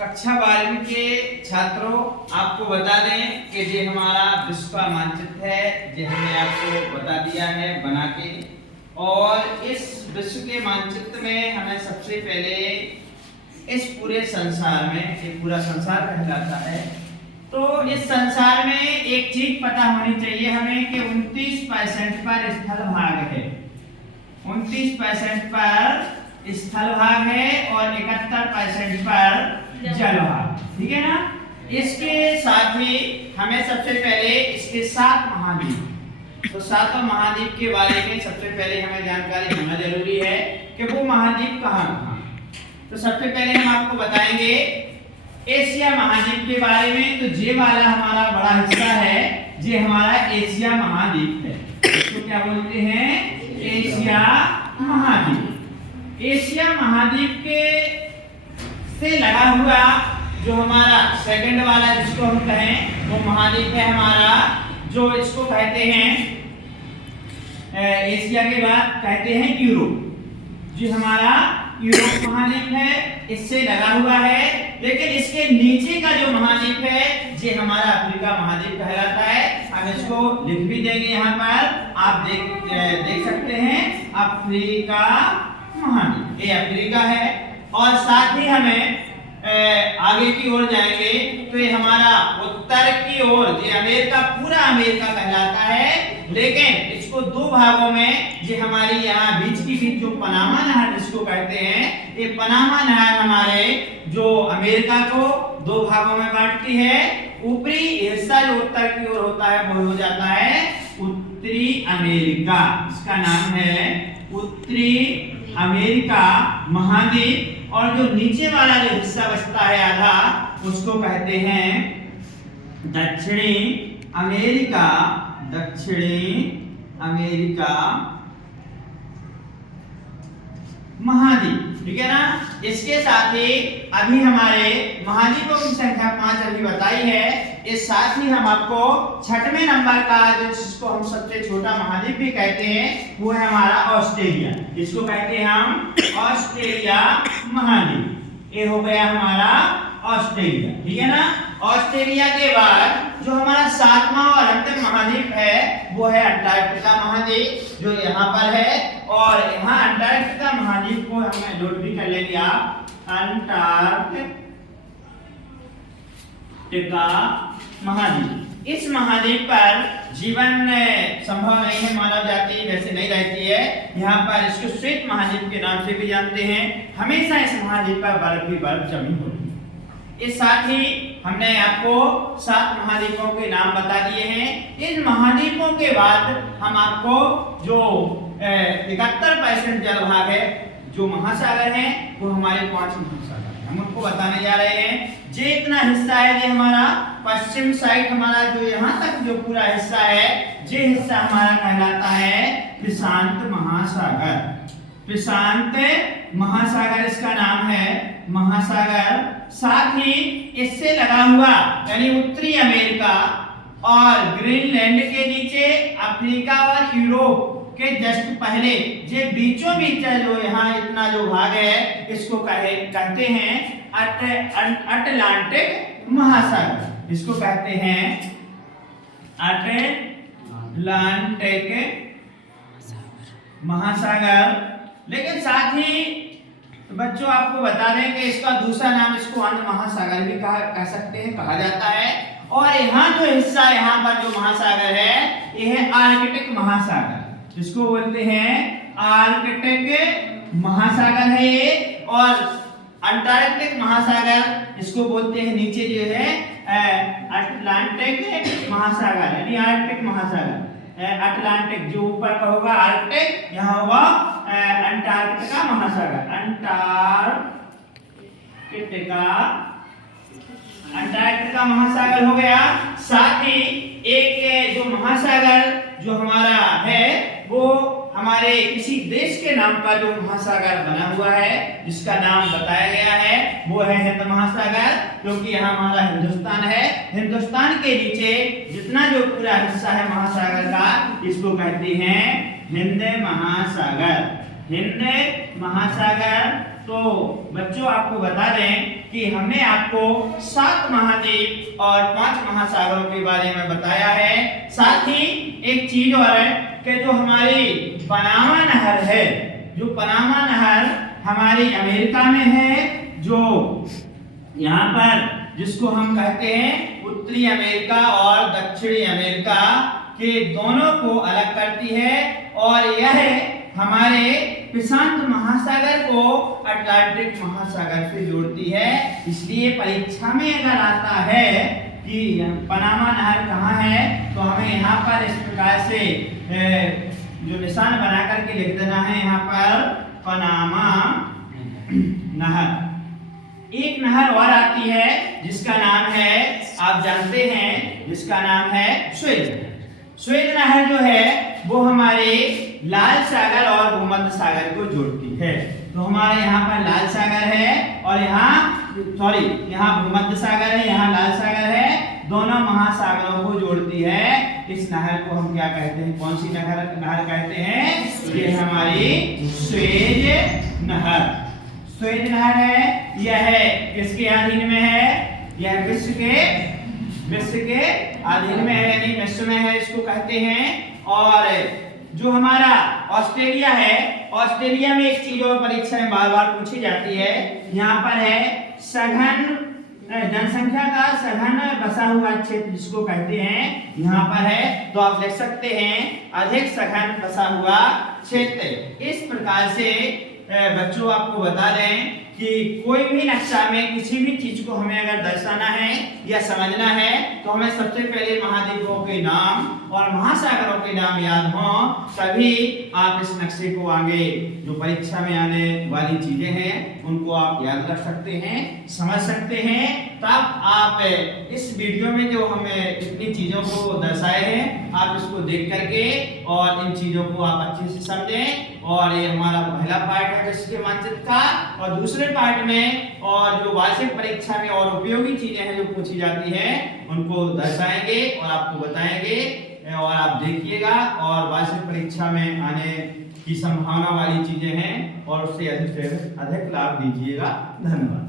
कक्षा 12वीं के छात्रों, आपको बता दें कि ये हमारा विश्व का मानचित्र है, ये हमने आपको बता दिया है बना के। और इस विश्व के मानचित्र में हमें सबसे पहले इस पूरे संसार में, ये पूरा संसार कहलाता है, तो इस संसार में एक चीज पता होनी चाहिए हमें कि 29% पर स्थल भाग है, 29% पर स्थल भाग है और 71% पर जल भाग, ठीक है ना। इसके साथ ही हमें सबसे पहले इसके 7 महाद्वीप, तो 7 महाद्वीप के बारे में सबसे पहले हमें जानकारी होना जरूरी है कि वो महाद्वीप कहाँ कहाँ। तो सबसे पहले हम आपको बताएंगे एशिया महाद्वीप के बारे में। तो ये वाला हमारा बड़ा हिस्सा है, ये हमारा एशिया महाद्वीप है। इसको क्या बोलते हैं? एशिया महाद्वीप। एशिया महाद्वीप के से लगा हुआ जो हमारा सेकंड वाला जिसको हम कहें वो महाद्वीप है हमारा, जो इसको कहते हैं एशिया के बाद कहते हैं यूरोप। जो हमारा यूरोप महाद्वीप है इससे लगा हुआ है, लेकिन इसके नीचे का जो महाद्वीप है ये हमारा अफ्रीका महाद्वीप कहलाता है। हम इसको लिख भी देंगे, यहाँ पर आप देख सकते हैं अफ्रीका महाद्वीप, ये अफ्रीका है। और साथ ही हमें आगे की ओर जाएंगे तो ये हमारा उत्तर की ओर ये अमेरिका, पूरा अमेरिका कहलाता है, लेकिन इसको 2 भागों में, ये हमारी यहाँ बीच की बीच जो पनामा नहर जिसको कहते हैं, ये पनामा नहर हमारे जो अमेरिका को 2 भागों में बांटती है। ऊपरी हिस्सा जो उत्तर की ओर होता है वो हो जाता है उत्तरी अमेरिका, इसका नाम है उत्तरी अमेरिका महाद्वीप। और जो नीचे वाला जो हिस्सा बचता है आधा, उसको कहते हैं दक्षिणी अमेरिका, दक्षिणी अमेरिका महाद्वीप, ठीक है ना। इसके साथ ही अभी हमारे महाद्वीपों की संख्या 5 अभी बताई है। इस साथ ही हम आपको 6वें नंबर का जिसको हम सबसे छोटा महाद्वीप भी कहते हैं वो है हमारा ऑस्ट्रेलिया, इसको कहते हैं हम ऑस्ट्रेलिया महाद्वीप। ये हो गया हमारा ऑस्ट्रेलिया, ठीक है ना। ऑस्ट्रेलिया के बाद जो हमारा 7वां और अंतिम महाद्वीप है वो है अंटार्कटिका महाद्वीप, जो यहाँ पर है। और यहाँ अंटार्कटिका महाद्वीप को हमें नोट भी कर लेंगे आप, अंटार्कटिका महाद्वीप। इस महाद्वीप पर जीवन संभव नहीं है, मानव जाति वैसे नहीं रहती है। यहाँ पर इसको श्वेत महाद्वीप के नाम से भी जानते हैं। हमेशा इस महाद्वीप पर बर्फ ही बर्फ जमी होती है। इस साथ ही हमने आपको 7 महाद्वीपों के नाम बता दिए हैं। इन महाद्वीपों के बाद हम आपको जो 71% जलभाग है, जो महासागर है, वो हमारे 5 महासागर हैं, हम उनको बताने जा रहे हैं। ये इतना हिस्सा है, ये हमारा पश्चिम साइड हमारा जो यहाँ तक जो पूरा हिस्सा है, ये हिस्सा हमारा कहलाता है प्रशांत महासागर। प्रशांत महासागर इसका नाम है, महासागर। साथ ही इससे लगा हुआ यानी उत्तरी अमेरिका और ग्रीनलैंड के नीचे अफ्रीका और यूरोप के जस्ट पहले ये बीचों बीच जो यहाँ इतना जो भाग है, इसको कहते हैं अटलांटिक महासागर, इसको कहते हैं अटलांटिक महासागर। लेकिन साथ ही बच्चों आपको बता दें कि इसका दूसरा नाम इसको अंध महासागर भी कह सकते हैं, कहा जाता है। और यहाँ जो हिस्सा, यहाँ पर जो महासागर है, यह है आर्कटिक महासागर, इसको बोलते हैं आर्कटिक महासागर है ये। और अंटार्कटिक महासागर इसको बोलते हैं नीचे जो है अटलांटिक महासागर यानी आर्कटिक महासागर। अटलांटिक जो ऊपर का होगा आर्कटिक, यहाँ होगा अंटार्कटिका महासागर, अंटार्कटिका महासागर हो गया। साथ ही एक जो महासागर जो हमारा है वो हमारे किसी देश के नाम पर जो महासागर बना हुआ है, जिसका नाम बताया गया है, वो है हिंद महासागर, क्योंकि यहाँ हमारा हिंदुस्तान है। हिंदुस्तान के नीचे जितना जो पूरा हिस्सा है महासागर का, इसको कहते हैं हिंद महासागर। हिंद महासागर तो बच्चों आपको बता दें कि हमने आपको 7 महाद्वीप और 5 महासागरों के बारे में बताया है। साथ ही एक चीज और है कि जो हमारी पनामा नहर है, जो पनामा नहर हमारी अमेरिका में है, जो यहाँ पर जिसको हम कहते हैं उत्तरी अमेरिका और दक्षिणी अमेरिका के दोनों को अलग करती है, और यह हमारे प्रशांत महासागर को अटलांटिक महासागर से जोड़ती है। इसलिए परीक्षा में अगर आता है कि पनामा नहर कहाँ है, तो हमें यहाँ पर इस प्रकार से जो निशान बना करके लिख देना है, यहाँ पर पनामा नहर। एक नहर और आती है जिसका नाम है, आप जानते हैं, जिसका नाम है स्वेज। स्वेज नहर जो है वो हमारे लाल सागर और भूमध्य सागर को जोड़ती है। तो हमारे यहाँ पर लाल सागर है और यहाँ भूमध्य सागर है, यहाँ लाल सागर है, दोनों महासागरों को जोड़ती है। इस नहर को हम क्या कहते हैं, कौन सी नहर कहते हैं? ये हमारी स्वेज नहर। स्वेज नहर है, यह किसके अधीन में है? यह विश्व के अधीन में है, यानी विश्व में है, इसको कहते हैं। और जो हमारा ऑस्ट्रेलिया है, ऑस्ट्रेलिया में एक चीज और परीक्षा में बार बार पूछी जाती है, यहाँ पर है सघन जनसंख्या का सघन बसा हुआ क्षेत्र जिसको कहते हैं, यहाँ पर है, तो आप लिख सकते हैं अधिक सघन बसा हुआ क्षेत्र। इस प्रकार से बच्चों आपको बता दें कि कोई भी नक्शा में किसी भी चीज को हमें अगर दर्शाना है या समझना है, तो हमें सबसे पहले महाद्वीपों के नाम और महासागरों के नाम याद हों, तभी आप इस नक्शे को आगे जो परीक्षा में आने वाली चीजें हैं उनको आप याद रख सकते हैं, समझ सकते हैं। तब आप इस वीडियो में जो हमें इतनी चीजों को दर्शाए हैं, आप इसको देख करके और इन चीजों को आप अच्छे से समझें। और ये हमारा पहला पार्ट है विश्व के मानचित्र का, और दूसरे पार्ट में और जो वार्षिक परीक्षा में और उपयोगी चीजें हैं जो पूछी जाती हैं उनको दर्शाएंगे और आपको बताएंगे, और आप देखिएगा और वार्षिक परीक्षा में आने की संभावना वाली चीजें हैं और उससे अधिक से अधिक लाभ दीजिएगा। धन्यवाद।